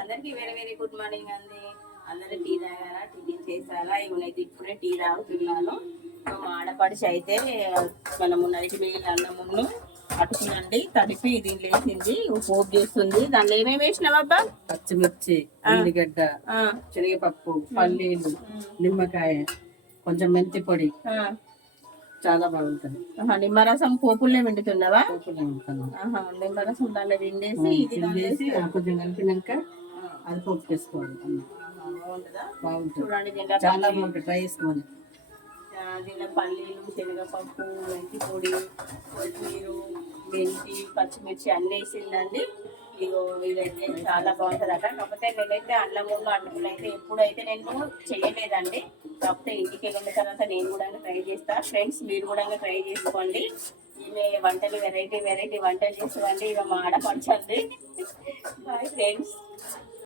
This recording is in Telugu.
అందరికి వెరీ వెరీ గుడ్ మార్నింగ్ అండి. అందరూ టీ తాగారా, టీ చేసారా? ఇవన్నైతే ఇప్పుడే టీ తాగుతున్నాను. మా ఆడపడిచి అయితే మనము నైట్ మిగిలిన అన్నమును అటుకులండి తడిపి దీంట్లో వేసింది, పోపు చేస్తుంది. దాంట్లో ఏమేమి వేసినావబ్బా? పచ్చిమిర్చి, ఉల్లిగడ్డ, శనగపప్పు, పల్లీలు, నిమ్మకాయ, కొంచెం మెంతి పొడి. చాలా బాగుంటుంది. నిమ్మరసం పోపుల్నే వండుతున్నావా? పోపులే ఉంటాను. నిమ్మరసం దాంట్లో విండేసి ఇది కొంచెం కలిపినాక అది పోపు చేసుకోవాలి. బాగుంటుంది, చూడండి. చాలా బాగుంటుంది, ట్రై చేసుకోవాలి. దీనిలో పల్లీలు, శనగపప్పు, మెంతి పొడి, కొత్తిమీర, మెంతి, పచ్చిమిర్చి అన్నీ వేసిందండి. ఇదైతే చాలా బాగుంటుంది అట. కాకపోతే నేనైతే అన్నము అటుకులు అయితే ఎప్పుడైతే నేను చేయలేదండి. కాకపోతే ఇంటికి వెళ్ళిన తర్వాత నేను కూడా ట్రై చేస్తాను. ఫ్రెండ్స్, మీరు కూడా ట్రై చేసుకోండి. ఈమె వంటలు వెరైటీ వెరైటీ వంటలు చేస్తుందండి. ఇక మా ఆడపడుచండి. Bye friends.